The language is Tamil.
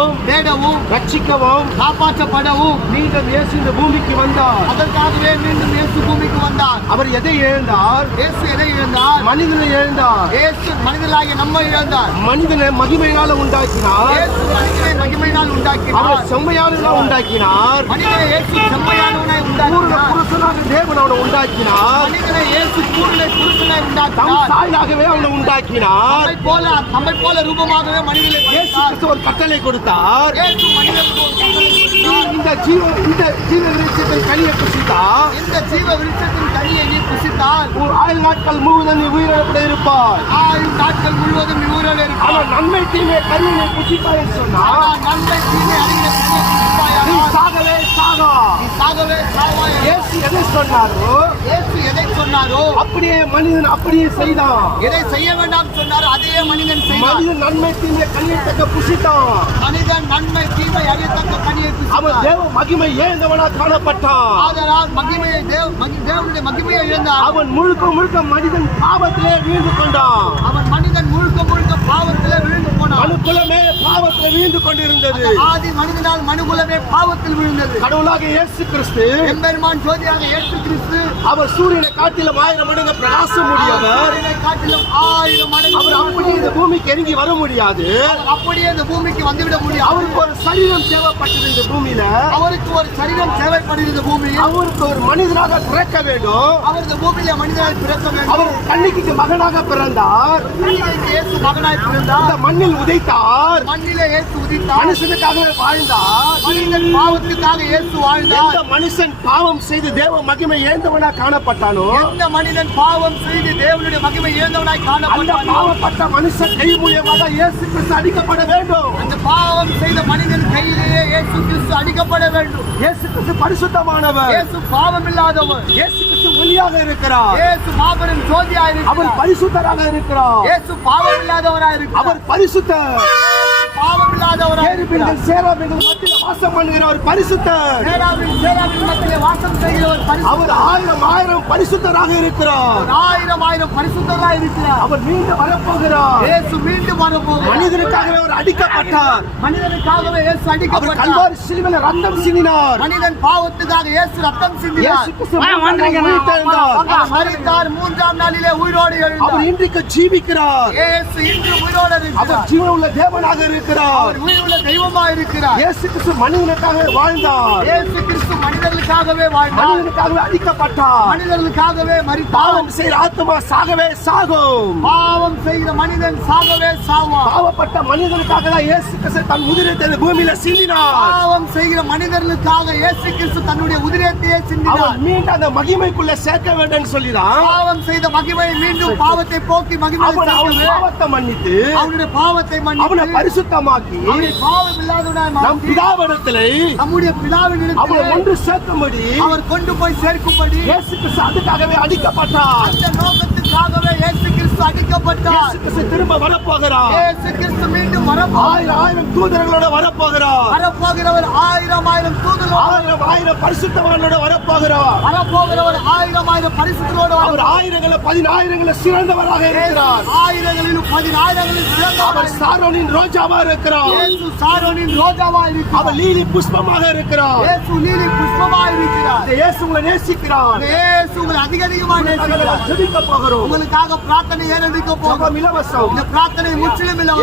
தேடவும் தேடவும் ரட்சிக்கவும் காப்பாற்றப்படவும். மீண்டும் இயேசு இந்த பூமிக்கு வந்தார். அதற்காகவே மீண்டும் இயேசு பூமிக்கு வந்தார். அவர் எதை இழந்தார்? இயேசு எதை இழந்தார்? மனிதனை இழந்தார். இயேசு மனிதர்களாகிய நம்ம இழந்தார். மனிதனை மகிமையால உண்டாக்கினார். மகிமையினால் உண்டாக்கினார். செம்மையானதா உண்டாக்கினார். மனிதனை இயேசு செம்மையானவனாய் உண்டாக்கினார். அவனை உண்டாக்கினார். சாயலாகவே அவனை உண்டாக்கினார். போல நம்மை போல ரூபமாகவே மனிதனை இயேசு ஒரு கட்டளை கொடுத்தார். இந்த ஜீவ இந்த ஜீவ விருட்சத்தை கனியை புசித்தா இந்த ஜீவ விருட்சத்தின் கனியை நீ புசித்தால் ஆயுள் நாட்கள் முழுவதும் நீ உயிரிழப்பட இருப்பாய். ஆயுள் நாட்கள் முழுவதும் நீ அவன் நன்மை தீமை கனியை புசிப்பாய் ஆனால் நன்மை தீமை நீ சாகவே சாகா. நீ சாகவே சாவாய் இயேசு எதை சொன்னாரோ? இயேசு எதை சொன்னாரோ? அப்படியே மனிதன் அப்படியே செய்தான். எதை செய்ய வேண்டாம் சொன்னாரோ அதையே மனிதன் செய்வான் மனிதன் நன்மை தீமை கனியை தக்க புசித்தான். மனிதன் நன்மை தீமை அறியத்தக்க கனியை அவன் தேவ மகிமை ஏந்தவனா காணப்பட்டான். ஆதலால் மகிமையை தேவ மகி- தேவனுடைய மகிமையை இழந்தான் அவன் முழுக்க முழுக்க மனிதன் பாவத்திலே வீழ்ந்து கொண்டான். அவன் மனிதன் முழுக்க முழுக்க பாவத்திலே விழுந்து போனான் மனுக்குலமே பாவத்திலே வீழ்ந்து கொண்டிருந்தது. ஆதி மனிதனால் மனுகுலமே பாவத்தில் விழுந்தது. கடவுளாக இயேசு கிறிஸ்து எம்பெருமான் ஜோதியாக இயேசு கிறிஸ்து அவர் சூரியனை காட்டிலும் ஆயிரம் மடங்கு பிரகாசம் முடியவர் காட்டிலும் ஆயிரம் மடங்கு அவர் அப்படி இந்த பூமிக்கு இறங்கி வர முடியாது. அப்படியே இந்த பூமிக்கு வந்துவிட முடியும் அவருக்கு ஒரு சரீரம் தேவைப்பட்டது இந்த பூமியில. அவருக்கு ஒரு சரீரம் தேவைப்படுகிறது பூமியில். அவருக்கு ஒரு மனிதனாக பிறக்க வேண்டும். அவர் இந்த பூமியில மனிதனாய் பிறக்க வேண்டும். அவர் கண்ணிக்கு மகனாக பிறந்தார். இயேசு இந்த பிறந்தார். மண்ணில் உதைத்தார். மண்ணிலே இயேசு உதித்தார். மனுஷனுக்காகவே வாழ்ந்தார். மனிதன் பாவத்துக்காக இயேசு வாழ்ந்தார். எந்த மனுஷன் பாவம் செய்து தேவ மகிமை ஏந்தவனா காணப்பட்டானோ எந்த மனிதன் பாவம் செய்து தேவனுடைய மகிமை இழந்தவனாய் அந்த காணப்பட்டானோ பாவப்பட்ட மனுஷன் கை மூலியமாக இயேசு கிறிஸ்து அடிக்கப்பட வேண்டும். அந்த பாவம் செய்த மனிதன் கையிலேயே இயேசு கிறிஸ்து அடிக்கப்பட வேண்டும். இயேசு கிறிஸ்து பரிசுத்தமானவர். இயேசு பாவம் இல்லாதவர் இயேசு கிறிஸ்து ஒளியாக இருக்கிறார். இயேசு மாபெரும் ஜோதியா அவர் இருக்கிறார் பரிசுத்தராக இருக்கிறார். இயேசு பாவம் இல்லாதவராய் இருக்கிறார். அவர் பரிசுத்தர். பாவம் இல்லாதவராய் இருக்கிறார். கேருபீன்கள் சேராபீன்கள் மத்தியில் வாசம் பண்ணுகிறவர் பரிசுத்தர். சேராவின் சேராவின் மத்தியிலே வாசம் செய்கிறவர் பரிசுத்தர். அவர் ஆயிரம் ஆயிரம் பரிசுத்தராக இருக்கிறார். ஆயிரம் ஆயிரம் பரிசுத்தராய் இருக்கிறார். அவர் மீண்டும் வரப்போகிறார். இயேசு மீண்டும் வரப்போகிறார். மனிதனுக்காகவே அவர் அடிக்கப்பட்டார். மனிதனுக்காகவே இயேசு அவர் அடிக்கப்பட்டார் கல்வாரி சிலுவையில் ரத்தம் சிந்தினார். மனிதன் பாவத்துக்காக இயேசு ரத்தம் சிந்தினார். அவர் மூன்றாம் நாளிலே உயிரோடு அவர் எழுந்தார் இன்றைக்கு ஜீவிக்கிறார். இயேசு இன்று உயிரோடு அவர் இருக்கிறார் உள்ள தேவனாக இருக்கிறார். உயிருள்ள தெய்வமா இருக்கிறார். இயேசு கிறிஸ்து மனிதனுக்காக வாழ்ந்தார். இயேசு கிறிஸ்து மனிதர்களுக்காகவே வாழ்ந்தார். மனிதனுக்காகவே அடிக்கப்பட்டார். மனிதர்களுக்காகவே மரித்தார். பாவம் செய்கிற ஆத்மா சாகவே சாகும். பாவம் செய்கிற மனிதன் சாகவே சாவான் பாவப்பட்ட மனிதனுக்காக தான் இயேசு கிறிஸ்து தன் உதிரத்தை பூமியில சிந்தினார். பாவம் செய்கிற மனிதர்களுக்காக இயேசு கிறிஸ்து தன்னுடைய உதிரத்தையே சிந்தினார். மீண்டும் அந்த மகிமைக்குள்ள சேர்க்க வேண்டும் சொல்லிதான். பாவம் செய்த மகிமை மீண்டும் பாவத்தை போக்கி மகிமை பாவத்தை மன்னித்து அவனுடைய பாவத்தை மன்னித்து அவனை பாவம் இல்லாதவனாய் நம் பிதாவிடத்திலே நம்முடைய பிதாவின் அவனை ஒன்று சேர்க்கும்படி அவர் கொண்டு போய் சேர்க்கும்படி அதுக்காகவே அடிக்கப்பட்டார். அந்த நோக்கத்துக்காகவே இயேசு கிறிஸ்து அடிக்கப்பட்டார். இயேசு கிறிஸ்து திரும்ப வரப்போகிறார். இயேசு கிறிஸ்து மீண்டும் வரப்போ ஆயிரம் ஆயிரம் தூதர்களோட வரப்போகிறார். வரப்போகிறவர் ஆயிரம் ஆயிரம் தூதலோடு ஆயிரம் ஆயிரம் பரிசுத்தவானோட வரப்போகிறார். வரப்போகிறவர் ஆயிரம் ஆயிரம் பரிசுகளோடு அவர் ஆயிரங்கள பதினாயிரங்கள சிறந்தவராக இருக்கிறார். ஆயிரங்களிலும் பதினாயிரங்களிலும் அவர் சிறந்தவர் சாரோனின் ரோஜாவா இருக்கிறார். இயேசு சாரோனின் ரோஜாவா இருக்கிறார். அவர் லீலி புஷ்பமாக இருக்கிறார். இயேசு நீலி புஷ்பமா இருக்கிறார். இயேசு உங்களை நேசிக்கிறார். இயேசு உங்களை அதிக அதிகமா நேசிக்கிறார். ஜெபிக்க போகிறோம். உங்களுக்காக பிரார்த்தனை ஏறெடுக்க போகும் ஜெபம் இலவசம் இந்த பிரார்த்தனை முற்றிலும் இலவசம்